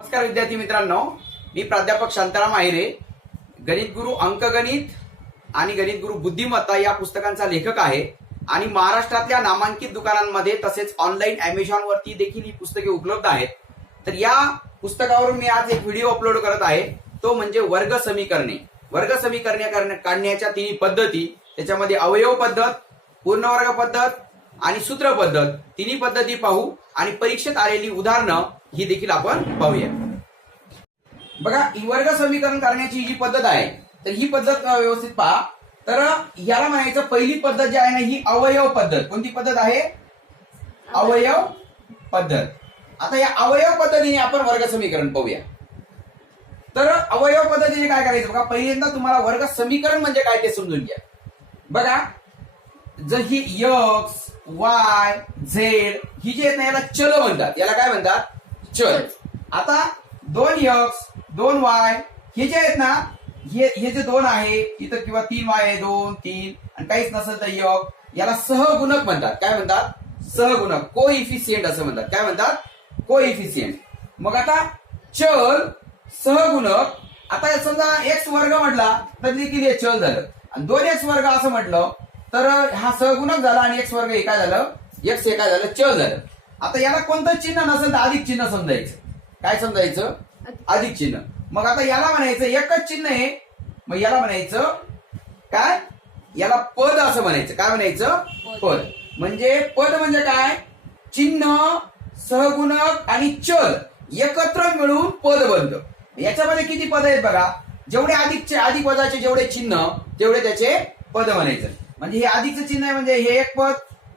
नमस्कार विद्यार्थी मित्रांनो. मी प्राध्यापक शांताराम आहिरे. गणित गुरु अंकगणित आणि गणित गुरु बुद्धिमत्ता या पुस्तकांचा लेखक आहे. आणि महाराष्ट्रातल्या नामांकित दुकानांमध्ये तसेच ऑनलाईन अमेझॉनवरती देखील ही पुस्तके उपलब्ध आहेत. तर या पुस्तकावरून मी आज एक व्हिडिओ अपलोड करत आहे. तो म्हणजे वर्ग समीकरणे. वर्ग समीकरणे काढण्याच्या तिन्ही पद्धती. त्याच्यामध्ये अवयव पद्धत पूर्णवर्ग पद्धत आणि सूत्र पद्धत. तिन्ही पद्धती पाहू आणि परीक्षेत आलेली उदाहरणं ही देखील आपण पाहूया. बघा ही वर्ग समीकरण करण्याची जी पद्धत आहे तर ही पद्धत व्यवस्थित पहा. तर याला म्हणायचं पहिली पद्धत जी आहे ना ही अवयव पद्धत. कोणती पद्धत आहे? अवयव पद्धत. आता या अवयव पद्धतीने आपण वर्ग समीकरण पाहूया. तर अवयव पद्धतीने काय करायचं? बघा पहिल्यांदा तुम्हाला वर्ग समीकरण म्हणजे काय ते समजून घ्या. बघा जर ही यक्स वाय झेड ही जी आहेत ना याला चल म्हणतात. याला काय म्हणतात? चल. आता दोन यक्स दोन वाय हे जे आहेत ना हे हे जे दोन आहे इथं किंवा तीन वाय आहे दोन तीन आणि काहीच नसेल तर यक याला सहगुणक म्हणतात. काय म्हणतात? सहगुणक. को इफिशियंट असं म्हणतात. काय म्हणतात? को इफिशियंट मग आता चल सहगुणक. आता समजा एक्स वर्ग म्हटला तर देखील हे चल झालं. आणि दोन एक्स वर्ग असं म्हटलं तर हा सहगुणक झाला आणि एक्स वर्ग हे काय झालं? एक्स एका झालं? चल झालं. आता याला कोणतं चिन्ह नसेल तर अधिक चिन्ह समजायचं. काय समजायचं? अधिक. चिन्ह. मग आता याला म्हणायचं एकच चिन्ह आहे. मग याला म्हणायचं काय? याला पद असं म्हणायचं. काय म्हणायचं? पद. म्हणजे पद म्हणजे काय? चिन्ह सहगुणक आणि चल एकत्र मिळून पद बनतं याच्यामध्ये किती पद आहेत बघा? जेवढे अधिकचे अधिक पदाचे जेवढे चिन्ह तेवढे त्याचे पद म्हणायचं. म्हणजे हे अधिकचं चिन्ह आहे म्हणजे हे एक पद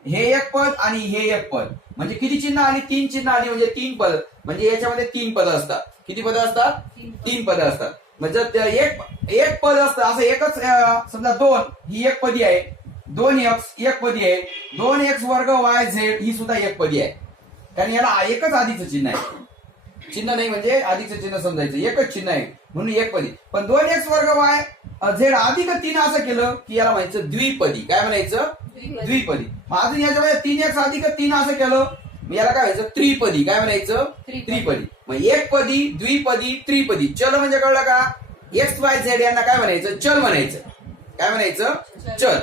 हे एक पद आणि हे एक पद. म्हणजे किती चिन्ह आली तीन चिन्ह आली म्हणजे तीन पद? म्हणजे याच्यामध्ये तीन पद असतात. किती पद असतात? तीन पद. असतात. म्हणजे एक एक पद असतं असं एकच समजा दोन ही एक पदी आहे. दोन एक्स एक पदी आहे. दोन एक्स वर्ग वाय झेड ही सुद्धा एक पदी आहे. कारण याला एकच आधीचं चिन्ह आहे. चिन्ह नाही म्हणजे आधीचं चिन्ह समजायचं. एकच चिन्ह आहे. म्हणून एक पदी. पण दोन एक्स वर्ग वाय झेड अधिक तीन असं केलं की याला म्हणायचं द्विपदी. काय म्हणायचं? द्विपदी. मग अजून याच्यामध्ये तीन एक्स अधिक तीन असं केलं? याला काय व्हायचं त्रिपदी. काय म्हणायचं? त्रिपदी. मग एक पदी द्विपदी त्रिपदी. चल म्हणजे कळलं का? एक्स वाय झेड यांना काय म्हणायचं? चल म्हणायचं. काय म्हणायचं? चल.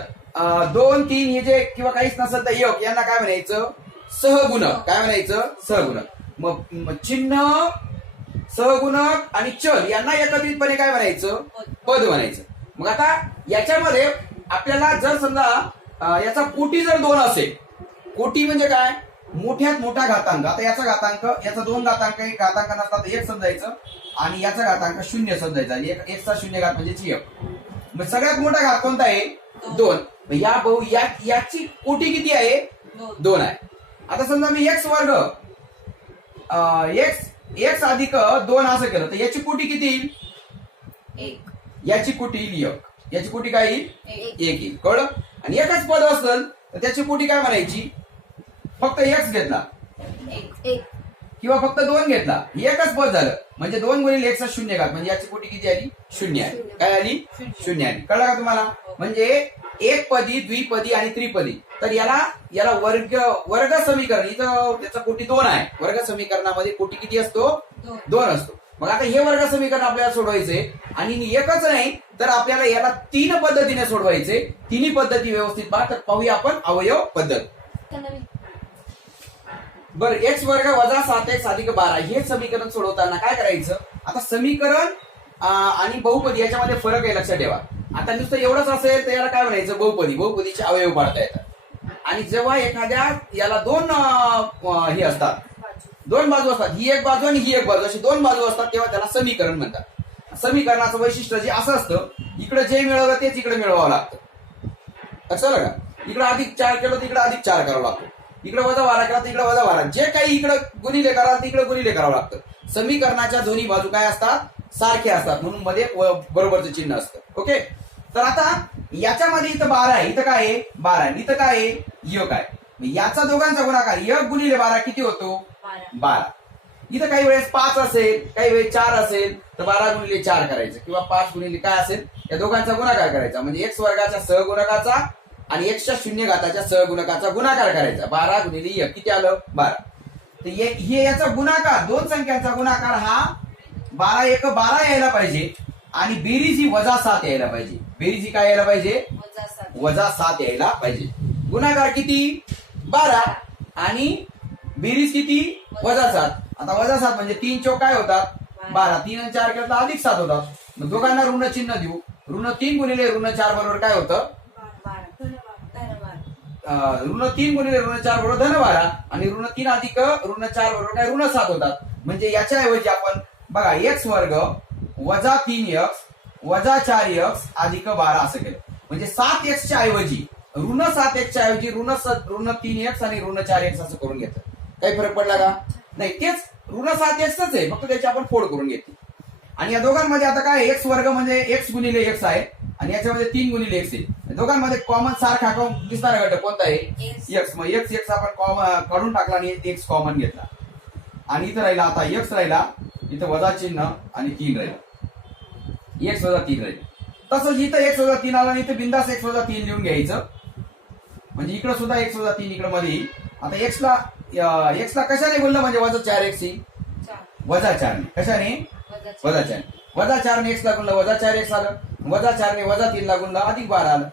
दोन तीन हे जे किंवा काहीच नसेल तर एक यांना काय म्हणायचं? सहगुणक. काय म्हणायचं? सहगुणक. मग चिन्ह सहगुणक आणि चल यांना एकत्रितपणे काय म्हणायचं? पद. म्हणायचं. मग आता याच्यामध्ये आपल्याला जर समजा याचा कोटी जर दोन असेल कोटी म्हणजे काय? मोठ्यात मोठा घातांक. आता याचा घातांक याचा दोन घातांक एक घातांक नसतात तर एक समजायचं. आणि याचा घातांक शून्य समजायचा. आणि एक एकचा शून्य घात म्हणजे मग सगळ्यात मोठा घात कोणता आहे? दोन. या बहु या याची कोटी किती आहे? दोन. आहे. आता समजा मी एक्स वर्ग एक्स एक्स अधिक दोन असं केलं. तर याची कोटी किती येईल? एक. याची कोटी येईल एक. याची कोटी काय येईल? एक. येईल. कळलं? आणि एकच पद असेल तर त्याची कोटी काय म्हणायची? फक्त एक्स घेतला. एक. एक. किंवा फक्त दोन घेतला. एकच पद झालं. म्हणजे दोन गुणिले एकचा शून्य घात. म्हणजे याची कोटी किती आली? शून्य आली. काय आली? शून्य. शून्य आली. कळलं का तुम्हाला? म्हणजे एक पदी द्विपदी आणि त्रिपदी. तर याला याला वर्ग वर्ग समीकरण इथं त्याचा कोटी दोन आहे. वर्ग समीकरणामध्ये कोटी किती असतो? दोन. असतो. मग आता हे वर्ग समीकरण आपल्याला सोडवायचे आणि एकच नाही तर आपल्याला याला तीन पद्धतीने सोडवायचे. तिन्ही पद्धती व्यवस्थित पहा तर पाहूया आपण अवयव पद्धत. बर एक्स वर्ग वजा सात एक्स अधिक बारा हे समीकरण सोडवताना काय करायचं? आता समीकरण आणि बहुपदी याच्यामध्ये फरक आहे लक्षात ठेवा. आता नुसतं एवढंच असेल तर याला काय म्हणायचं? बहुपदी. बहुपदीचे अवयव पाडता येतात. आणि जेव्हा एखाद्या याला दोन हे असतात. दोन बाजू असतात. ही एक बाजू आणि ही एक बाजू. अशी दोन बाजू असतात तेव्हा त्याला समीकरण म्हणतात. समीकरणाचं वैशिष्ट्य जे असं असतं इकडे जे मिळवलं तेच इकडे मिळवावं लागतं. असं आलं का? इकडे अधिक चार केलं तिकडे अधिक चार करावं लागतो. इकडे वजा वारा केला तिकडे वजा वारा जे काही इकडे गुणिले कराल तिकडे गुणिले करावं लागतं. समीकरणाच्या दोन्ही बाजू काय असतात? सारखे असतात. म्हणून मध्ये बरोबरचं चिन्ह असतं. ओके? तर आता याच्यामध्ये इथं बारा आहे. इथं काय आहे? बारा आहे. इथं काय आहे? एक आहे याचा दोघांचा गुणाकार एक गुणिले बारा किती होतो? बारा. इथं काही वेळेस पाच असेल काही वेळेस चार असेल तर बारा गुणिले चार करायचं. किंवा पाच गुणिले काय असेल? या दोघांचा गुणाकार करायचा. म्हणजे एक्स वर्गाच्या सहगुणकाचा आणि एकच्या शून्य घाताच्या सहगुणकाचा गुणाकार करायचा. बारा गुणिले एक किती आलं? बारा. तर हे हे याचा गुणाकार दोन संख्यांचा गुणाकार हा बारा एक बारा यायला पाहिजे आणि बेरीज ही वजा सात यायला पाहिजे. बेरीज काय यायला पाहिजे? वजा सात. यायला पाहिजे. गुणाकार किती? बारा. आणि बेरीज किती? वजा सात. आता वजा सात म्हणजे तीन चौक काय होतात? बारा. तीन आणि चार केलं तर अधिक सात होतात. मग दोघांना ऋण चिन्ह देऊ. ऋण तीन गुणिले ऋण चार बरोबर काय होतं? ऋण तीन गुणिले ऋण चार बरोबर धन बारा आणि ऋण तीन अधिक ऋण चार बरोबर काय? ऋण सात होतात. म्हणजे याच्या ऐवजी आपण बघा एक्स वर्ग वजा तीन एक्स वजा चार एक्स अधिक बारा असं केलं. म्हणजे सात एक्सच्या ऐवजी ऋण सात एक्सच्या ऐवजी ऋण ऋण तीन एक्स आणि ऋण चार एक्स असं करून घेतलं. काही फरक पडला का? नाही तेच ऋण सात एक्सच आहे. फक्त त्याची आपण फोड करून घेतली. आणि या दोघांमध्ये आता काय एक्स वर्ग म्हणजे एक्स गुणिले एक्स आहे आणि याच्यामध्ये तीन गुणिले एक्स आहे. दोघांमध्ये कॉमन सारखा दिसणारा घटक कोणता आहे? एक्स मग एक्स एक्स आपण कॉमन काढून टाकला आणि एक्स कॉमन घेतला. आणि इथं राहिला आता एक्स राहिला इथं वजा चिन्ह आणि तीन राहिला. एक्स वजा तीन राहिला. तसंच इथं एक्स वजा तीन आला आणि इथं बिंदास एक्स वजा तीन लिहून घ्यायचं. म्हणजे इकडं सुद्धा एक्स वजा तीन इकडं मध्ये. आता एक्सला एक्सला कशाने बोललं म्हणजे वजा चार एक्स येईल? चार. वजा चारने. कशाने? वजा चार. वजा चार वजा चारने एक्स लागून वजा चार एक्स आलं. वजा चारने वजा तीन लागून अधिक बारा आलं.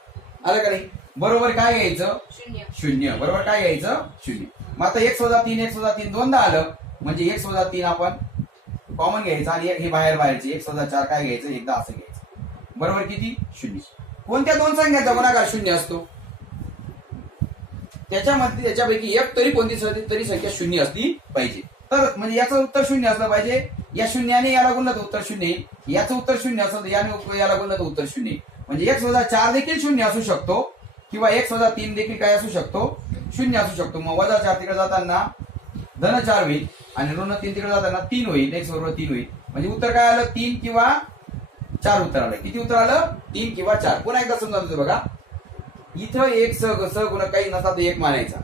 आलं का नाही? बरोबर काय घ्यायचं शून्य. शून्य. बरोबर काय घ्यायचं शून्य. मग आता एक्स वजा तीन एक्स वजा तीन दोनदा आलं. म्हणजे एक्स वजा तीन आपण कॉमन घ्यायचं आणि हे बाहेर बाहेरचे एक सजा चार काय घ्यायचं एकदा असं घ्यायचं. बरोबर किती? शून्य. कोणत्या दोन संख्याचा गुणाकार शून्य असतो? त्याच्यामध्ये त्याच्यापैकी एक तरी कोणती तरी संख्या शून्य असली पाहिजे. तर म्हणजे याचं उत्तर शून्य असलं पाहिजे. या शून्याने याला गुणलं तर उत्तर शून्य येईल. याचं उत्तर शून्य असलं तर याने याला गुणलं तर उत्तर शून्य म्हणजे एक वजा चार देखील शून्य असू शकतो किंवा एक वजा तीन देखील काय असू शकतो शून्य असू शकतो. मग वजा चार तिकडे जाताना धन चार होईल आणि ऋण तीन तिकडे जाताना तीन होईल. एक्स बरोबर तीन होईल. म्हणजे उत्तर काय आलं? तीन किंवा चार उत्तर आलं. किती उत्तर आलं? तीन किंवा चार. पुन्हा एकदा समजा बघा. इथं एक स सह गुण काही नसला तर एक मानायचा.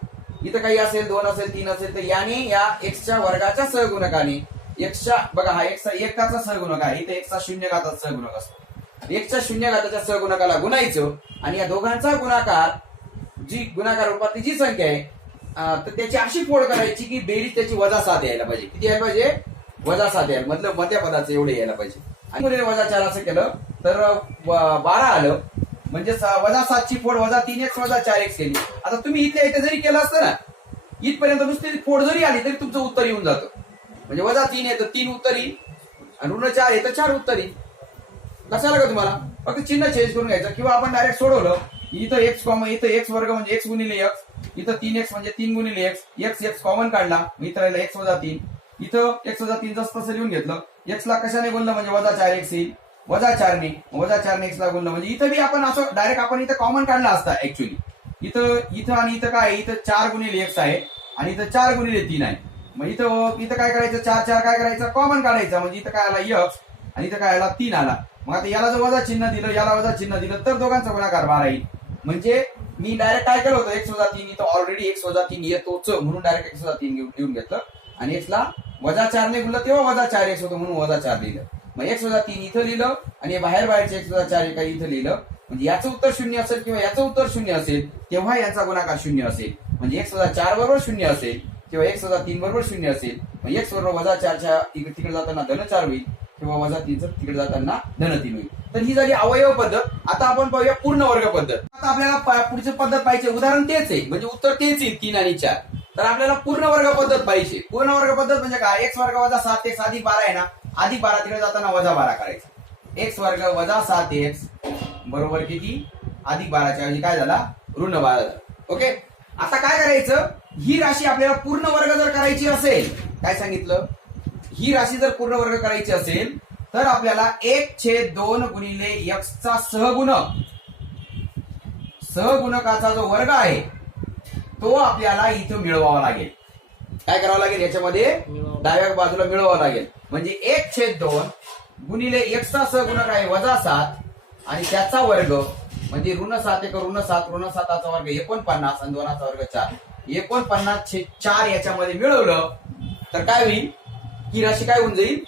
इथं काही असेल दोन असेल तीन असेल तर याने या एक्सच्या वर्गाच्या सहगुणकाने एक्सच्या बघा हा एक्सचा एकाचा सहगुणक आहे. इथे एक्सचा शून्य घाताचा सहगुणक असतो. एक्सच्या शून्य घाताच्या सहगुणकाला गुणायचं आणि या दोघांचा गुणाकार जी गुणाकार रूपातली जी संख्या आहे तर त्याची अशी फोड करायची की बेरीज त्याची वजा सात यायला पाहिजे. किती यायला पाहिजे? वजा सात यायला. मतलब मध्या पदाचं एवढे यायला पाहिजे. आणि वजा चार असं केलं तर बारा आलं. म्हणजे वजा सातची फोड वजा तीन एक्स वजा चार एक्स केली. आता तुम्ही इथे इथे जरी केलं असतं ना इथपर्यंत नुसती फोड जरी आली तरी तुमचं उत्तर येऊन जातं. म्हणजे वजा तीन येतं तीन उत्तर. आणि ऋण चार येतं चार उत्तर. येईल लक्षात आलं का तुम्हाला? फक्त चिन्ह चेंज करून घ्यायचं. किंवा आपण डायरेक्ट सोडवलं इथं एक्स कॉम इथं एक्स वर्ग म्हणजे एक्स गुणिले एक्स इथं तीन एक्स म्हणजे तीन गुणिले एक्स एक्स एक्स कॉमन काढला मग इथं एक्स वजा तीन. इथं एक्स वजा तीन जसं तसं लिहून घेतलं. एक्सला कशाने बोललं म्हणजे वजा चार एक्स येईल. वजा चारने वजा चारने एक्सला गुणलं. म्हणजे इथं बी आपण असं डायरेक्ट आपण इथं कॉमन काढला असता ऍक्च्युली इथं इथं आणि इथं काय? इथं चार गुणिले एक्स आहे आणि इथं चार गुणिले तीन आहे. मग इथं इथं काय करायचं? चार चार काय करायचं? कॉमन काढायचं. म्हणजे इथं काय आला यक्स आणि इथं काय आला? तीन आला. मग आता याला जर वजा चिन्ह दिलं याला वजा चिन्ह दिलं तर दोघांचा गुणाकार बारा येईल. म्हणजे मी डायरेक्ट काय केलं होतं एक्स वजा तीन इथं ऑलरेडी एक्स वजा तीन येतोच म्हणून डायरेक्ट एक्स वजा तीन लिहून घेतलं. आणि एक्सला वजा चारने गुणलं तेव्हा वजा चार एक्स होतं म्हणून वजा चार लिहिलं. मग एक्स वजा तीन इथं लिहिलं आणि बाहेर बाहेरचे एक्स वजा चार एका इथं लिहिलं. म्हणजे याचं उत्तर शून्य असेल किंवा याचं उत्तर शून्य असेल तेव्हा याचा गुणाकार शून्य असेल. म्हणजे एक्स वजा चार बरोबर शून्य असेल किंवा एक्स वजा तीन बरोबर शून्य असेल. मग एक्स बरोबर वजा चारच्या तिकडे जाताना धन चार होईल किंवा वजा तीनचं तिकडे जाताना धन तीन होईल. तर ही झाली अवयव पद्धत. आता आपण पाहूया पूर्ण वर्ग पद्धत. आता आपल्याला पुढची पद्धत पाहिजे उदाहरण तेच आहे. म्हणजे उत्तर तेच येईल तीन आणि चार. तर आपल्याला पूर्ण वर्ग पद्धत पाहिजे. पूर्ण वर्ग पद्धत म्हणजे काय? एक्स वर्ग वजा सात एक्स आधी बारा आहे ना? आधी बारा तिकडे जाताना वजा बारा करायचा. एक्स वर्ग वजा सात एक्स बरोबर किती? अधिक बाराच्या ऐवजी काय झाला? ऋण बारा झाला. ओके? आता काय करायचं? ही राशी आपल्याला पूर्ण वर्ग जर करायची असेल काय सांगितलं? ही राशी जर पूर्ण वर्ग करायची असेल तर आपल्याला एक छेद दोन गुणिले चा सहगुण. सहगुणकाचा जो वर्ग आहे तो आपल्याला इथं मिळवावा लागेल. काय करावं लागेल? याच्यामध्ये डाव्या बाजूला मिळवावं लागेल. म्हणजे एक छेद दोन गुणिले चा सहगुणक आहे वजा सात आणि त्याचा वर्ग म्हणजे ऋण सात एक ऋण सात ऋण साताचा वर्ग एकोणपन्नास आणि दोनाचा वर्ग चार. एकोणपन्नास छेद चार याच्यामध्ये मिळवलं तर काय होईल? ही राशी काय होऊन जाईल?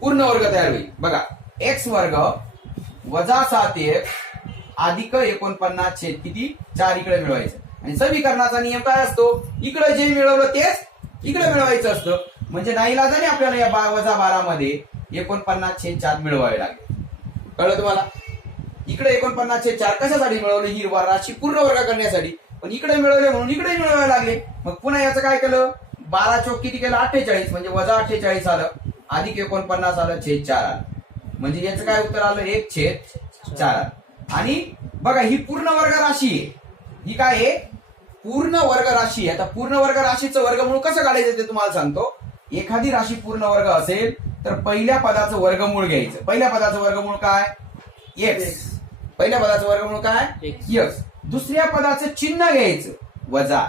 पूर्ण वर्ग तयार होईल. बघा एक्स वर्ग वजा सात एक अधिक एकोणपन्नास छेद किती? चार इकडे मिळवायचं. आणि समीकरणाचा नियम काय असतो? इकडे जे मिळवलं तेच इकडे मिळवायचं असतं. म्हणजे नाईलाजाने आपल्याला या बा वजा बारा मध्ये एकोणपन्नास छेद चार मिळवावे लागेल. कळलं तुम्हाला? इकडे एकोणपन्नास छेद चार कशासाठी मिळवले? ही राशी पूर्ण वर्ग करण्यासाठी. पण इकडे मिळवले म्हणून इकडे मिळवावे लागले. मग पुन्हा याचं काय केलं? बारा चौक किती केलं? अठ्ठेचाळीस म्हणजे वजा अठ्ठेचाळीस आलं. अधिक एकोणपन्नास आलं छेद चार आलं. म्हणजे याचं काय उत्तर आलं? एक छेद चार आलं. आणि बघा ही पूर्ण वर्ग राशी आहे. ही काय आहे? पूर्ण वर्ग राशी आहे. आता पूर्ण वर्ग राशीचं वर्गमूळ कसं काढायचं ते तुम्हाला सांगतो. एखादी राशी पूर्ण वर्ग असेल तर पहिल्या पदाचं वर्गमूळ घ्यायचं. पहिल्या पदाचं वर्गमूळ काय? एक्स पहिल्या पदाचं वर्गमूळ काय. यस दुसऱ्या पदाचं चिन्ह घ्यायचं वजा.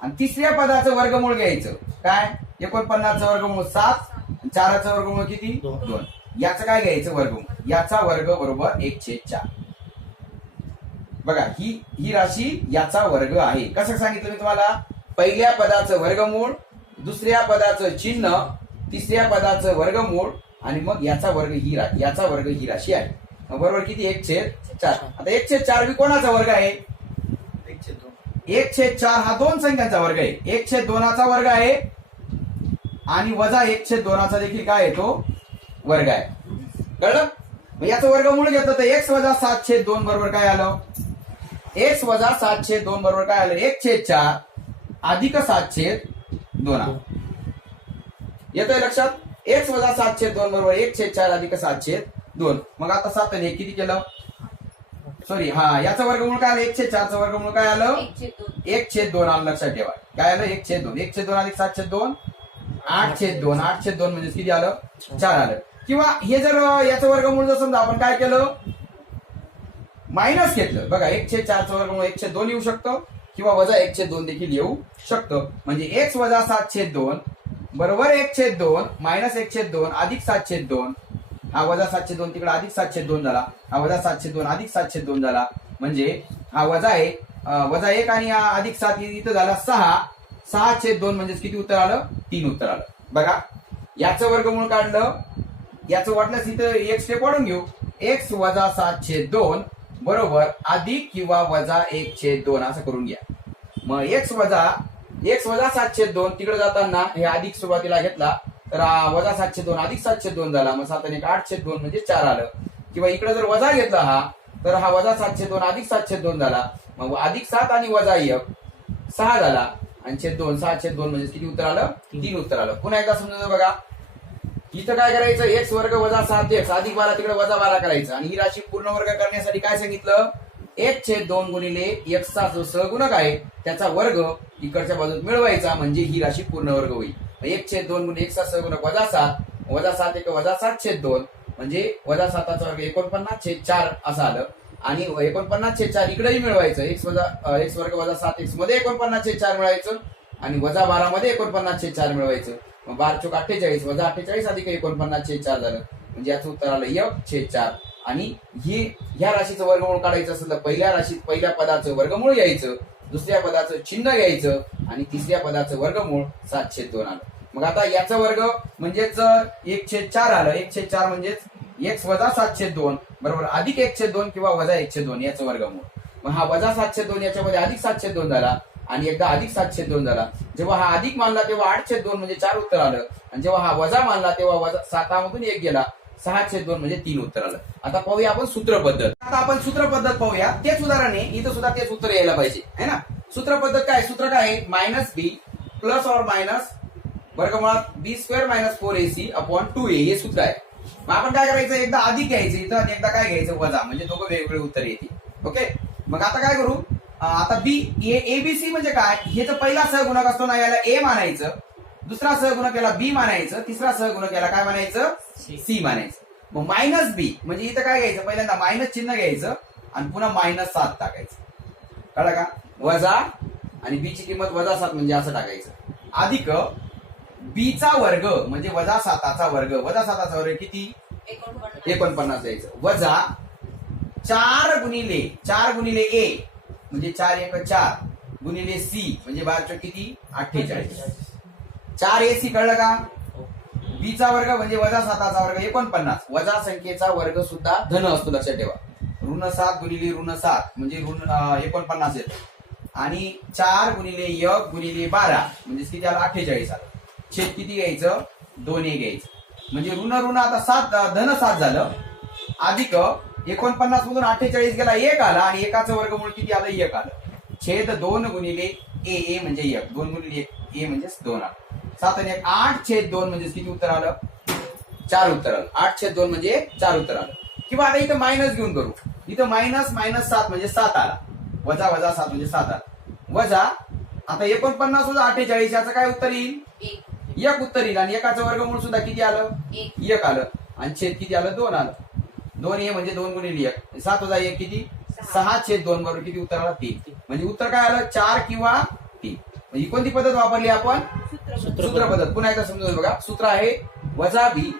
आणि तिसऱ्या पदाचं वर्गमूळ घ्यायचं. काय? एकोणपन्नासचं वर्गमूळ सात चाराचं वर्गमूळ किती? दोन. दोन. याचं काय घ्यायचं वर्गमूळ? याचा वर्ग बरोबर एक छेद चार. बघा ही ही राशी याचा वर्ग आहे. कसं सांगितलं मी तुम्हाला? पहिल्या पदाचं वर्गमूळ दुसऱ्या पदाचं चिन्ह तिसऱ्या पदाचं वर्गमूळ आणि मग याचा वर्ग ही याचा वर्ग ही राशी आहे. बरोबर किती? एक छेद चार. आता एक छेद चार बी कोणाचा वर्ग आहे? एक छेद चार हा दोन संख्यांचा वर्ग आहे. एक छेद दोनाचा वर्ग आहे. आणि वजा एक छेद दोनाचा देखील काय आहे तो? वर्ग आहे. कळलं? याचं वर्गमूळ घेतलं तर एक्स वजा सात छेद दोन बरोबर काय आलं? एक्स वजा सात छेद दोन बरोबर काय आलं? एक छेद चार अधिक सात छेद दोन. येतोय लक्षात? एक्स वजा सात छेद दोन बरोबर एक छेद चार अधिक सात छेद दोन. मग आता सात आणि हे किती केलं? सॉरी हा याचं वर्गमूळ काय आलं? एक छेद चारचं वर्गमूळ काय आलं? एक छेद दोन. एक छेद दोन आलं लक्षात ठेवा. काय आलं? एक छेद दोन. एक छेद दोन अधिक सात छेद दोन. आठ छेद दोन. आठ छेद दोन म्हणजे किती आलं? चार आलं. किंवा हे जर याचं वर्गमूळ जर समजा आपण काय केलं? मायनस घेतलं. बघा एक छेद चारचं वर्गमूळ एक छेद दोन येऊ शकतं. किंवा वजा एक छेद दोन देखील येऊ शकतं. म्हणजे एक्स वजा सात छेद दोन बरोबर एक छेद दोन मायनस एक छेद दोन अधिक सात छेद दोन. हा वजा सातशे दोन तिकडे अधिक सातशे दोन झाला. हा वजा सातशे दोन अधिक सातशे दोन झाला. म्हणजे हा वजा एक वजा एक आणि हा अधिक सात इथं झाला सहा. सहा छेद दोन म्हणजे किती उत्तर आलं? तीन उत्तर आलं. बघा याचं वर्गमूळ काढलं. याचं वाटल्यास इथं एक स्टेप वाढून घेऊ. एक्स वजा सात छेद दोन बरोबर अधिक किंवा वजा एक छेद दोन असं करून घ्या. मग एक्स वजा एक्स वजा सात छेद दोन तिकडे जाताना हे अधिक सुरुवातीला घेतला तर वजा सातशे दोन अधिक सातशे दोन झाला. मग सात आणि आठशे दोन म्हणजे चार आलं. किंवा इकडे जर वजा घेतला हा तर हा वजा सातशे दोन अधिक सातशे दोन झाला. मग अधिक सात आणि वजा एक सहा झाला. आणि छेद दोन सहा छेद दोन म्हणजे किती उत्तर आलं? तीन. उत्तर आलं. पुन्हा एकदा समजा बघा. इथं काय करायचं? एक्स वर्ग वजा सात एक्स अधिक बारा तिकडे वजा बारा करायचं. आणि ही राशी पूर्ण वर्ग करण्यासाठी काय सांगितलं? एक छेद दोन गुणिले एक्सचा जो सहगुणक आहे त्याचा वर्ग इकडच्या बाजूत मिळवायचा म्हणजे ही राशी पूर्ण वर्ग होईल. एक छेद दोन गुणिले एक्सचा सहगुणक वजा सात. वजा सात एक वजा सात छेद दोन. म्हणजे वजा साताचा वर्ग एकोणपन्नास छेद चार असं आलं. आणि एकोणपन्नास चार इकडेही मिळवायचं. एक्स वजा एक्स वर्ग वजा सात एक्समध्ये एकोणपन्नास चार मिळवायचं आणि वजा बारा मध्ये एकोणपन्नास चार मिळवायचं. मग बारा चोक अठ्ठेचाळीस वजा अठ्ठेचाळीस अधिक एकोणपन्नास चार झालं. म्हणजे याचं उत्तर आलं एक छेद चार. आणि ही ह्या राशीचं वर्गमूळ काढायचं असेल तर पहिल्या राशीत पहिल्या पदाचं वर्गमूळ घ्यायचं दुसऱ्या पदाचं चिन्ह घ्यायचं आणि तिसऱ्या पदाचं वर्गमूळ सात छेद दोन आलं. मग आता याचा वर्ग म्हणजेच एक छेद चार आलं. एक छेद चार म्हणजेच एक्स वजा सातशे दोन बरोबर अधिक एकशे दोन किंवा वजा एकशे दोन याचं वर्गमूळ. मग हा वजा सातशे दोन याच्यामध्ये अधिक सातशे दोन झाला आणि एकदा अधिक सातशे दोन झाला. जेव्हा हा अधिक मानला तेव्हा आठशे दोन म्हणजे चार उत्तर आलं. आणि जेव्हा हा वजा मानला तेव्हा वजा सातामधून एक गेला. सहाशे दोन म्हणजे तीन उत्तर आलं. आता पाहूया आपण सूत्र पद्धत आता आपण सूत्र पद्धत पाहूया. तेच उदाहरण आहे. इथं सुद्धा तेच उत्तर यायला पाहिजे. है ना? सूत्र पद्धत काय? सूत्र काय आहे? मायनस बी प्लस और मायनस वर्गमुळात B square minus four A C upon two A हे सूत्र आहे. मग आपण काय करायचं? एकदा अधिक घ्यायचं इथं आणि एकदा काय घ्यायचं? वजा. म्हणजे दोघं वेगवेगळे उत्तर येतील. ओके मग आता काय करू? आता बी ए बी सी म्हणजे काय? हे तर पहिला सहगुणक असतो ना याला ए मानायचं. दुसरा सहगुणक याला बी मानायचं. तिसरा सहगुणक याला काय मानायचं? सी मानायचं. मग मायनस बी म्हणजे इथं काय घ्यायचं? पहिल्यांदा मायनस चिन्ह घ्यायचं आणि पुन्हा मायनस सात टाकायचं. कळलं का? वजा आणि बी ची किंमत वजा सात म्हणजे असं टाकायचं. अधिक बी चा वर्ग म्हणजे वजा साताचा वर्ग. वजा साताचा वर्ग किती? एकोणपन्नास. द्यायचं. वजा चार गुणिले चार गुणिले ए म्हणजे चार एक चार गुणिले सी म्हणजे बारच्या किती? अठ्ठेचाळीस. चार ए सी कळलं का? बी चा वर्ग म्हणजे वजा साताचा वर्ग एकोणपन्नास. वजा संख्येचा वर्ग सुद्धा धन असतो लक्षात ठेवा. ऋण सात गुणिले ऋण सात म्हणजे ऋण एकोणपन्नास येतो. आणि चार गुणिले एक गुणिले बारा म्हणजे किती आलं? अठ्ठेचाळीस आलं. छेद किती घ्यायचं? दोन एक घ्यायचं. म्हणजे ऋण ऋण आता सात धन सात झालं. अधिक एकोणपन्नास मधून अठ्ठेचाळीस गेला एक आला आणि एकाचं वर्गमूळ किती आलं? एक आलं. छेद दोन गुणिले ए ए म्हणजे एक. दोन गुणिले एक ए म्हणजे दोन आलं. सात आणि एक आठ छेद दोन म्हणजे किती उत्तर आलं? चार उत्तर आलं. आठ छेद दोन म्हणजे चार उत्तर आलं. किंवा आता इथं मायनस घेऊन करू. इथं मायनस मायनस सात म्हणजे सात आला. वजा वजा सात म्हणजे सात आला. वजा आता एकोणपन्नास सुद्धा अठ्ठेचाळीस याचं काय उत्तर येईल? एक उत्तर येईल आणि एकाचं वर्गमूळ सुद्धा किती आलं? एक. आलं. आणि छेद किती आलं? दोन आलं. दोन ए म्हणजे दोन गुणिले एक. सात वजा एक किती? सहा. छेद दोन बरोबर किती उत्तर आलं? तीन. म्हणजे उत्तर काय आलं? चार किंवा तीन. म्हणजे ही कोणती पद्धत वापरली आपण? सूत्र पद्धत. पुन्हा एकदा समजून बघा. सूत्र आहे वजा बी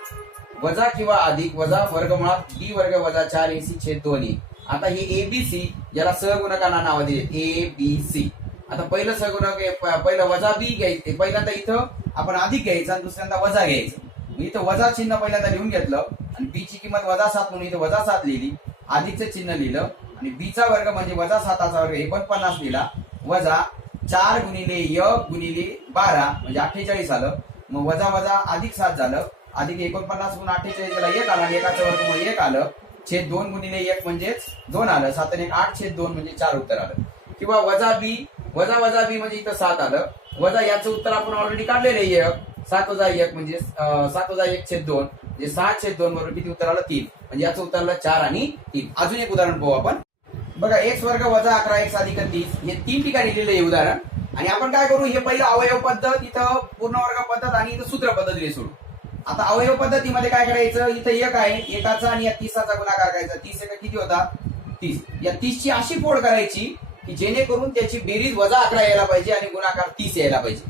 वजा किंवा अधिक वजा वर्गमुळात बी वर्ग वजा चार एसी छेद दोन ए. आता हे ए बी सी ज्याला सहगुणकांना नावं दिले. A B C. आता पहिलं सगळं प- पहिलं वजा बी घ्यायचं. पहिल्यांदा इथं आपण अधिक घ्यायचं आणि दुसऱ्यांदा वजा घ्यायचं. इथं वजा चिन्ह पहिल्यांदा लिहून घेतलं आणि बी ची किंमत वजा सात म्हणून इथं वजा सात लिहिली. अधिकचं चिन्ह लिहिलं आणि बीचा वर्ग म्हणजे वजा साताचा वर्ग एकोणपन्नास लिहिला. वजा चार गुणिले एक गुणिले बारा म्हणजे अठ्ठेचाळीस आलं. मग वजा वजा अधिक सात झालं. अधिक एकोणपन्नास गुण अठ्ठेचाळीस झाला एक आला आणि एकाचं वर्ग म्हणून एक आलं. छेद दोन गुणिले एक म्हणजेच दोन आलं. सात आणि आठ छेद दोन म्हणजे चार उत्तर आलं. किंवा वजा बी वजा वजा बी म्हणजे इथं सात आलं. वजा याचं उत्तर आपण ऑलरेडी काढलेलं आहे एक. सात वजा एक म्हणजे सात वजा एक छेद दोन. म्हणजे सहा छेद दोन बरोबर किती उत्तर आलं? तीन. म्हणजे याचं उत्तर आलं चार आणि तीन. अजून एक उदाहरण पाहू आपण. बघा एक्स वर्ग वजा अकरा एक्स अधिक तीस. हे तीन ठिकाणी लिहिलेलं आहे उदाहरण. आणि आपण काय करू? हे पहिलं अवयव पद्धत इथं पूर्ण वर्ग पद्धत आणि इथं सूत्र पद्धतीने सोडू. आता अवयव पद्धतीमध्ये काय करायचं? इथं एक आहे एकाचा आणि या तीसाचा गुणाकार करायचा. तीस एक किती होता? तीस. या तीसची अशी फोड करायची की जेणेकरून त्याची बेरीज वजा अकरा यायला पाहिजे आणि गुणाकार तीस यायला पाहिजे.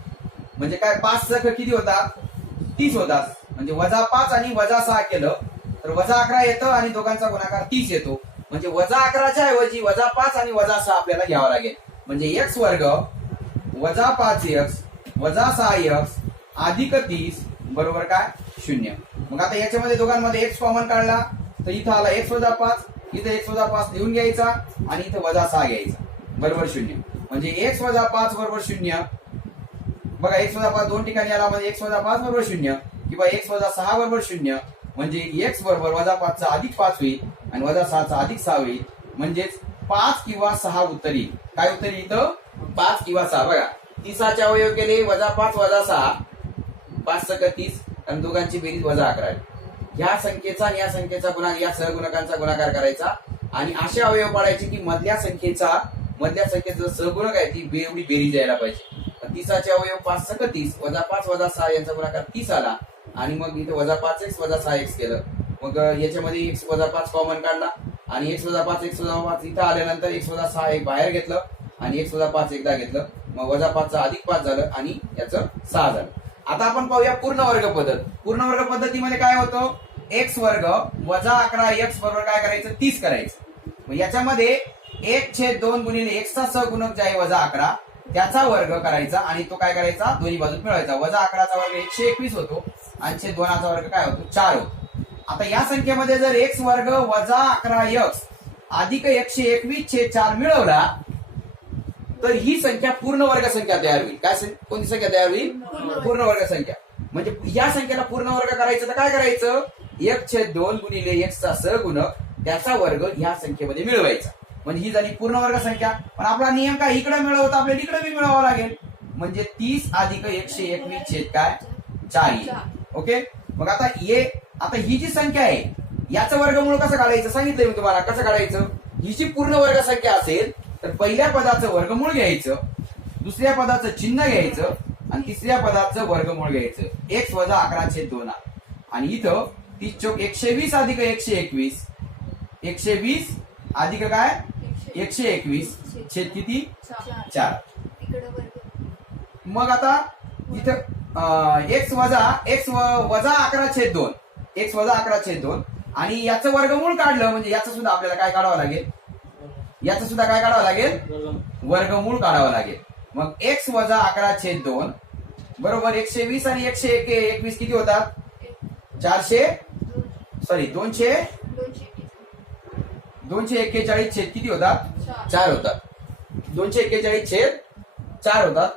म्हणजे काय पाच सख किती होता? तीस होता. म्हणजे वजा पाच आणि वजा सहा केलं तर वजा अकरा येतं आणि दोघांचा गुणाकार तीस येतो. म्हणजे वजा अकराच्या ऐवजी वजा पाच आणि वजा सहा आपल्याला घ्यावा लागेल. म्हणजे एक्स वर्ग वजा पाच एक्स वजा सहा एक्स अधिक तीस बरोबर काय? शून्य. मग आता याच्यामध्ये दोघांमध्ये एक्स कॉमन काढला तर इथं आला एक्स वजा पाच इथं एक्स वजा पाच लिहून घ्यायचा आणि इथं वजा सहा घ्यायचा. बरोबर शून्य. म्हणजे एक्स वजा पाच बरोबर शून्य. बघा एक्स वजा पाच दोन ठिकाणी आला म्हणजे एक्स वजा पाच बरोबर शून्य. किंवा एक्स वजा सहा बरोबर शून्य. म्हणजे एक्स बरोबर वजा पाचचा अधिक पाच होईल आणि वजा सहाचा अधिक सहा होईल. म्हणजेच पाच किंवा सहा उत्तर येईल. काय उत्तर येईल इथं? पाच किंवा सहा. बघा तिसाचे अवयव केले वजा पाच वजा सहा. पाच सक तीस आणि दोघांची बेरीज वजा अकरा आहे. ह्या संख्येचा आणि या संख्येचा गुणाकार या सहगुणकांचा गुणाकार करायचा. आणि असे अवयव पाडायचे की मधल्या संख्येचा मधल्या संख्येचं सहगुणक आहे ती बे- एवढी बेरीज यायला पाहिजे. तिसाचे अवयव पाच सक तीस वजा पाच वजा सहा यांचा गुणाकार तीस आला. आणि मग इथे वजा पाच एक्स वजा सहा एक्स केलं. मग याच्यामध्ये एक्स वजा पाच कॉमन काढला. आणि एक्स वजा पाच एक्स वजा पाच इथं आल्यानंतर एक्स वजा सहा एक बाहेर घेतलं. आणि एक्स वजा पाच एकदा घेतलं. मग वजा पाचचा अधिक पाच झालं आणि याचं सहा झालं. आता आपण पाहूया पूर्ण वर्ग पद्धत. पूर्ण वर्ग पद्धतीमध्ये काय होतं? एक्स वर्ग वजा अकरा एक्स बरोबर काय करायचं? तीस करायचं. मग याच्यामध्ये एक छेद दोन गुणिले एक्सचा सहगुणक जे आहे वजा अकरा त्याचा वर्ग करायचा आणि तो काय करायचा? दोन्ही बाजूत मिळवायचा. वजा अकराचा वर्ग एकशे एकवीस होतो आणि छेद दोनाचा वर्ग काय होतो? चार होतो. आता या संख्येमध्ये जर एक्स वर्ग वजा अकरा एक्स अधिक एकशे एकवीस छेद चार मिळवला तर ही संख्या पूर्ण वर्ग संख्या तयार होईल. काय कोणती संख्या तयार होईल? पूर्ण वर्ग संख्या. म्हणजे या संख्येला पूर्ण वर्ग करायचं तर काय करायचं? एक छेद दोन गुणिले एक्सचा सहगुणक त्याचा वर्ग ह्या संख्येमध्ये मिळवायचा. म्हणजे ही झाली पूर्ण वर्ग संख्या. पण आपला नियम काय? इकडे मिळवता आपल्याला इकडे बी मिळवावं लागेल. म्हणजे तीस अधिक एकशे एकवीस छेद काय? चार येईल ओके? मग आता ये आता ही जी संख्या आहे याचं वर्गमूळ कसं काढायचं? सांगितलंय मी तुम्हाला. कसं काढायचं? ही जी पूर्ण वर्ग संख्या असेल तर पहिल्या पदाचं वर्गमूळ घ्यायचं दुसऱ्या पदाचं चिन्ह घ्यायचं आणि तिसऱ्या पदाचं वर्गमूळ घ्यायचं. एक्स वजा अकरा छेद दोन आणि इथं तीस चौक एकशे वीस अधिक एकशे एकवीस. एकशे वीस अधिक काय? एकशे एकवीस छेद किती चार मग आता इथं एक्स वजा एक्स वजा अकरा छेद दोन. एक्स वजा अकरा छेद दोन. आणि याचं वर्गमूळ काढलं म्हणजे याचं सुद्धा आपल्याला काय काढावं लागेल? याचं सुद्धा काय काढावं लागेल? वर्गमूळ काढावं लागेल. मग एक्स वजा अकरा छेद दोन. बरोबर एकशे वीस आणि एकशे एक एकवीस किती होतात? चारशे? सॉरी दोनशे. दोनशे एक्केचाळीस छेद किती होतात चार. होतात दोनशे एक्केचाळीस छेद चार होतात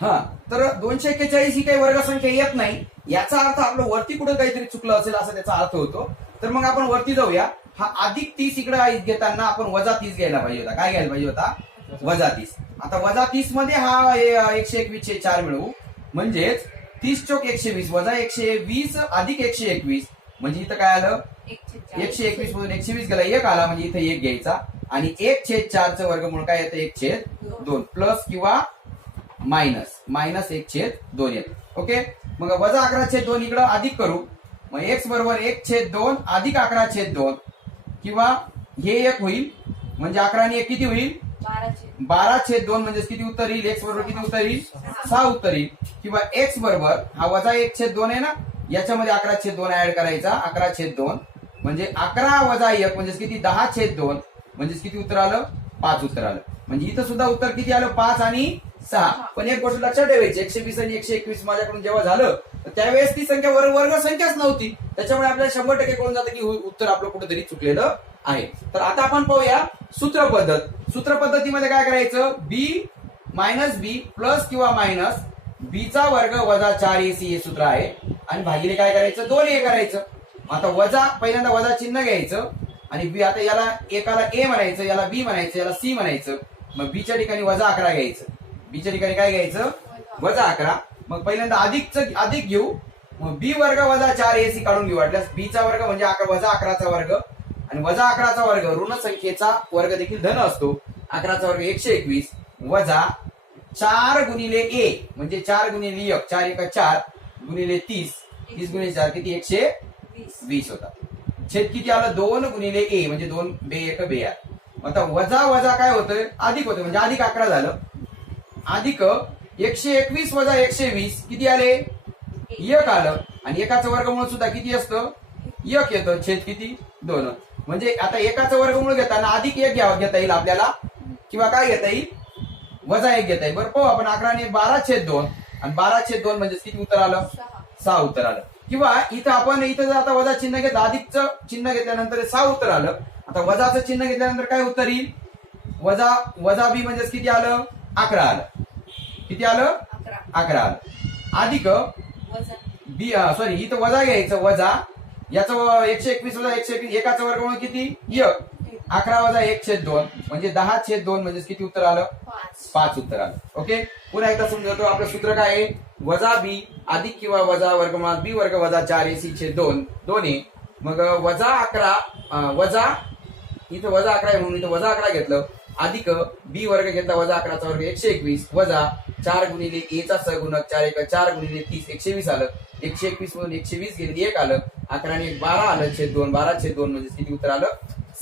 हा तर दोनशे एक्केचाळीस ही काही वर्गसंख्या येत नाही. याचा अर्थ आपलं वरती कुठं काहीतरी चुकलं असेल असा त्याचा अर्थ होतो. तर मग आपण वरती जाऊया. हा अधिक तीस इकडे घेताना आपण वजा तीस घ्यायला पाहिजे होता. काय घ्यायला पाहिजे होता? वजा तीस. आता वजा तीसमध्ये हा एकशे एकवीस चार मिळवू. म्हणजेच तीस चोक एकशे वीस वजा एकशे वीस अधिक एकशे एकवीस. म्हणजे इथं काय आलं? एकशे एकवीस मधून एकशे वीस गेला. एक आला म्हणजे इथे एक घ्यायचा. आणि एक छेद चारचं वर्गमूळ काय येतं? एक छेद दोन. प्लस किंवा मायनस. मायनस एक छेद दोन येत. ओके? मग वजा अकरा छेद दोन इकडं अधिक करू. मग एक्स बरोबर एक छेद दोन अधिक अकरा छेद दोन. किंवा हे एक होईल. म्हणजे अकरा आणि एक किती होईल? बारा छेद. दोन म्हणजे किती उत्तर येईल? एक्स बरोबर किती उत्तर येईल? सहा उत्तर येईल. किंवा एक्स बरोबर हा वजा एक छेद दोन आहे ना? याच्यामध्ये अकरा छेद दोन ऍड करायचा. अकरा छेद दोन. म्हणजे अकरा वजा एक म्हणजे किती? दहा छेद दोन. म्हणजे किती उत्तर आलं? पाच उत्तर आलं. म्हणजे इथं सुद्धा उत्तर किती आलं? पाच आणि सहा. पण एक गोष्ट लक्षात ठेवायची एकशे वीस आणि एकशे एकवीस माझ्याकडून जेव्हा झालं तर त्यावेळेस ती संख्या वर्ग वर्ग संख्याच नव्हती. त्याच्यामुळे आपल्याला शंभर टक्के कळून जातं की उत्तर आपलं कुठेतरी चुकलेलं आहे. तर आता आपण पाहूया सूत्र पद्धत. सूत्र पद्धतीमध्ये काय करायचं? बी मायनस बी प्लस किंवा मायनस बी चा वर्ग वजा चार एसी हे सूत्र आहे. आणि भागिले काय करायचं? दोन ए करायचं. आता वजा पहिल्यांदा वजा चिन्ह घ्यायचं आणि बी आता याला एकाला ए म्हणायचं याला बी म्हणायचं याला सी म्हणायचं. मग बीच्या ठिकाणी वजा अकरा घ्यायचं. बीच्या ठिकाणी काय घ्यायचं? वजा अकरा. मग पहिल्यांदा अधिकच अधिक घेऊ. मग बी वर्ग वजा चार ए सी काढून घेऊ. वाटल्यास बीचा वर्ग म्हणजे अकरा वजा अकराचा वर्ग. आणि वजा अकराचा वर्ग ऋण संख्येचा वर्ग देखील धन असतो. अकराचा वर्ग एकशे एकवीस. वजा चार गुणिले ए म्हणजे चार गुणिले एक चार एका चार गुणिले तीस. तीस गुणिले चार किती? एकशे वीस. होता. छेद किती आलं? दोन गुणिले ए म्हणजे दोन बे एक बे आर आता वजा वजा काय होतं अधिक होतं म्हणजे अधिक अकरा झालं. अधिक एकशे एकवीस वजा एकशे वीस किती आले? एक आलं. आणि एकाचं वर्गमूळ सुद्धा किती असतं? एक येतं. छेद किती? दोन. म्हणजे आता एकाचं वर्गमूळ घेताना अधिक एक घ्यावं घेता येईल आपल्याला? किंवा काय घेता येईल? वजा एक घेता येईल. बरं पाहू आपण अकरा आणि बारा छेद दोन. आणि बारा छेद दोन म्हणजे किती उत्तर आलं? सहा उत्तर आलं. किंवा इथं आपण इथं जर आता वजा चिन्ह घेतलं अधिकचं चिन्ह घेतल्यानंतर सहा उत्तर आलं. आता वजाचं चिन्ह घेतल्यानंतर काय उत्तर येईल? वजा वजा बी म्हणजे किती आलं? अकरा आलं. किती आलं? अकरा. आलं. अधिक बी सॉरी इथं वजा घ्यायचं वजा. याचं एकशे एकवीस वजा एकशे एकवीस एकाचं वर्गमूळ किती? एक. अकरा वजा एक छेद दोन म्हणजे दहा छेद दोन म्हणजे किती उत्तर आलं? पाच. उत्तर आलं. ओके? पुन्हा एकदा समजवतो आपलं सूत्र काय आहे? वजा बी अधिक किंवा वजा वर्गमुळात बी वर्ग वजा चार एसी छेद दोन दोन्ही. मग वजा अकरा वजा इथं वजा अकरा आहे म्हणून इथं वजा अकरा घेतलं. अधिक बी वर्ग घेतला वजा अकराचा वर्ग एकशे एकवीस. वजा चार गुणिले ए चा सहगुणक चार एक चार गुणिले तीस एकशे वीस आलं. एकशे एकवीस मधून एकशे वीस गेले एक आलं. अकरा आणि एक बारा आलं छेद दोन बारा छेद दोन म्हणजे किती उत्तर आलं?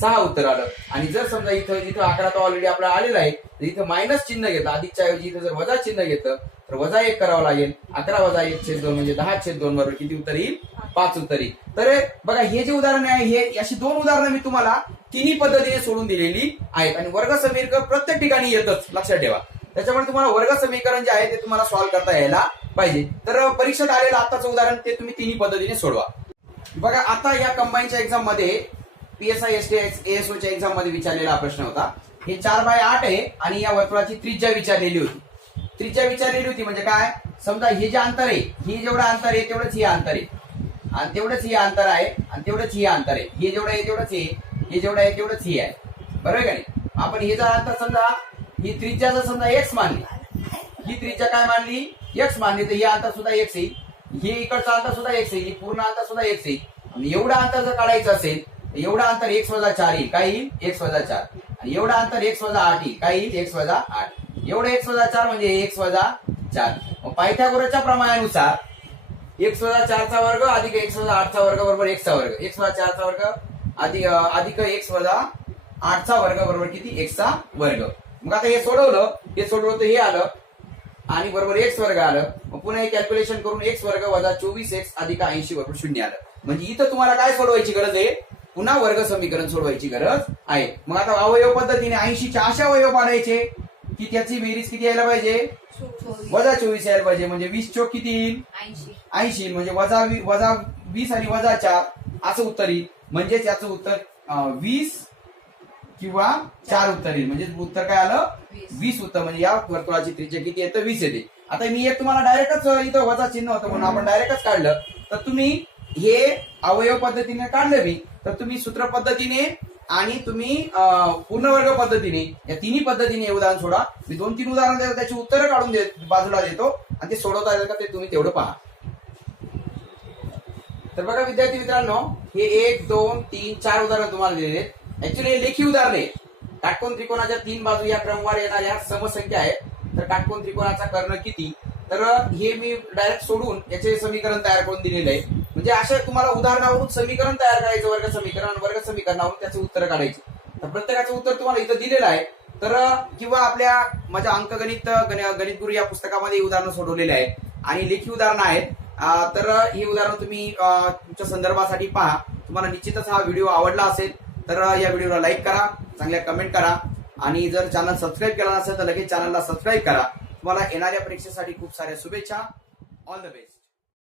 सहा उत्तर आलं. आणि जर समजा इथं इथं अकरा तर ऑलरेडी आपला आलेला आहे. तर इथं मायनस चिन्ह घेतलं. अधिकच्या ऐवजी इथं जर वजा चिन्ह घेतलं तर वजा एक करावं लागेल. अकरा वजा एक छेद दोन म्हणजे दहा छेद दोन बरोबर किती उत्तर येईल? पाच उत्तर येईल. तर बघा हे जे उदाहरण आहे हे अशी दोन उदाहरणं मी तुम्हाला तिन्ही पद्धतीने सोडून दिलेली आहेत. आणि वर्ग समीकरण प्रत्येक ठिकाणी येतच. लक्षात ठेवा. त्याच्यामुळे तुम्हाला वर्ग समीकरण जे आहे ते तुम्हाला सॉल्व्ह करता यायला पाहिजे. तर परीक्षेत आलेलं आताचं उदाहरण ते तुम्ही तिन्ही पद्धतीने सोडवा. बघा आता या कंबाईनच्या एक्झाममध्ये पीएसआय एसटी एसओच्या एक्झाममध्ये विचारलेला प्रश्न होता. हे चार बाय आठ आहे आणि या वर्तुळाची त्रिज्या विचारलेली होती. त्रिज्या विचारलेली होती म्हणजे काय? समजा हे जे अंतर आहे हे जेवढं अंतर आहे तेवढंच हे अंतर आहे. आणि तेवढंच हे अंतर आहे आणि तेवढंच हे अंतर आहे. हे जेवढं आहे तेवढंच हे. हे जेवढं आहे तेवढंच हे आहे. बरोबर का नाही? आपण हे जर अंतर समजा ही त्रिज्या जर समजा एक्स मानली ही त्रिज्या काय मानली? एक्स मानली तर हे अंतर सुद्धा एक्स येईल हे इकडचं अंतर सुद्धा एक्स येईल पूर्ण अंतर सुद्धा एक्स येईल आणि एवढं अंतर जर काढायचं असेल एवढा अंतर एक्स वजा चार येईल काय येईल एक्स वजा चार आणि अंतर एक्स वजा आठ येईल काय येईल एक्स वजा आठ एवढं एक्स वजा चार म्हणजे एक्स वजा चार मग प्रमाणानुसार एक्स वजा चारचा वर्ग अधिक एक्स वजा आठचा वर्ग बरोबर एक्सचा वर्ग एक्स वजा चारचा वर्ग अधिक अधिक एक्स वजा आठचा वर्ग बरोबर किती एक्सचा वर्ग मग आता हे सोडवलं हे सोडवलं तर हे आलं आणि बरोबर एक्स वर्ग आलं मग पुन्हा हे कॅल्क्युलेशन करून एक्स वर्ग वजा चोवीस एक्स अधिक ऐंशी बरोबर शून्य आलं म्हणजे इथं तुम्हाला काय सोडवायची गरज आहे पुन्हा वर्ग समीकरण सोडवायची गरज आहे. मग आता अवयव पद्धतीने ऐंशीच्या अशा अवयव पाडायचे की त्याची बेरीज किती यायला पाहिजे? वजा चोवीस यायला पाहिजे. म्हणजे वीस चोक किती येईल? ऐंशी. म्हणजे वजा वजा वीस आणि वजा चार असं उत्तर येईल. म्हणजेच याचं उत्तर वीस किंवा चार उत्तर येईल. म्हणजे उत्तर काय आलं? वीस. वीस उत्तर. म्हणजे या वर्तुळाची त्रिज्या किती येतं वीस येते. आता मी एक तुम्हाला डायरेक्टच इथं वजा चिन्ह होतं म्हणून आपण डायरेक्टच काढलं. तर तुम्ही हे अवयव पद्धतीने काढलं मी. तर तुम्ही सूत्र पद्धतीने आणि तुम्ही पूर्ण पूर्णवर्ग पद्धतीने या तिन्ही पद्धतीने हे उदाहरण सोडा. मी दोन तीन उदाहरण देतो त्याची उत्तरं काढून देत बाजूला देतो. आणि ते सोडवता येईल का ते तुम्ही तेवढं पहा. तर बघा विद्यार्थी मित्रांनो हे एक दोन तीन चार उदाहरण तुम्हाला दिलेले ऍक्च्युली हे लेखी उदाहरण आहे काटकोन त्रिकोणाच्या तीन बाजू या क्रमवार येणाऱ्या समसंख्या आहेत. तर काटकोन त्रिकोणाचा कर्ण किती? तर हे मी डायरेक्ट सोडून याचे समीकरण तयार करून दिलेलं आहे. म्हणजे अशा तुम्हाला उदाहरणावरून समीकरण तयार करायचं वर्ग समीकरण आणि वर्ग समीकरणावरून त्याचे उत्तर काढायचे. तर प्रत्येकाचं उत्तर तुम्हाला इथं दिलेलं आहे. तर किंवा आपल्या माझ्या अंकगणित गण- गणित गुरु या पुस्तकामध्ये उदाहरणं सोडवलेली आहे आणि लेखी उदाहरणं आहेत. तर ही उदाहरणं तुम्ही तुमच्या संदर्भासाठी पहा. तुम्हाला निश्चितच हा व्हिडिओ आवडला असेल तर या व्हिडिओला लाईक करा चांगल्या कमेंट करा. आणि जर चॅनल सबस्क्राईब केला नसेल तर लगेच चॅनलला सबस्क्राईब करा. तुम्हाला येणाऱ्या परीक्षेसाठी खूप साऱ्या शुभेच्छा. All the best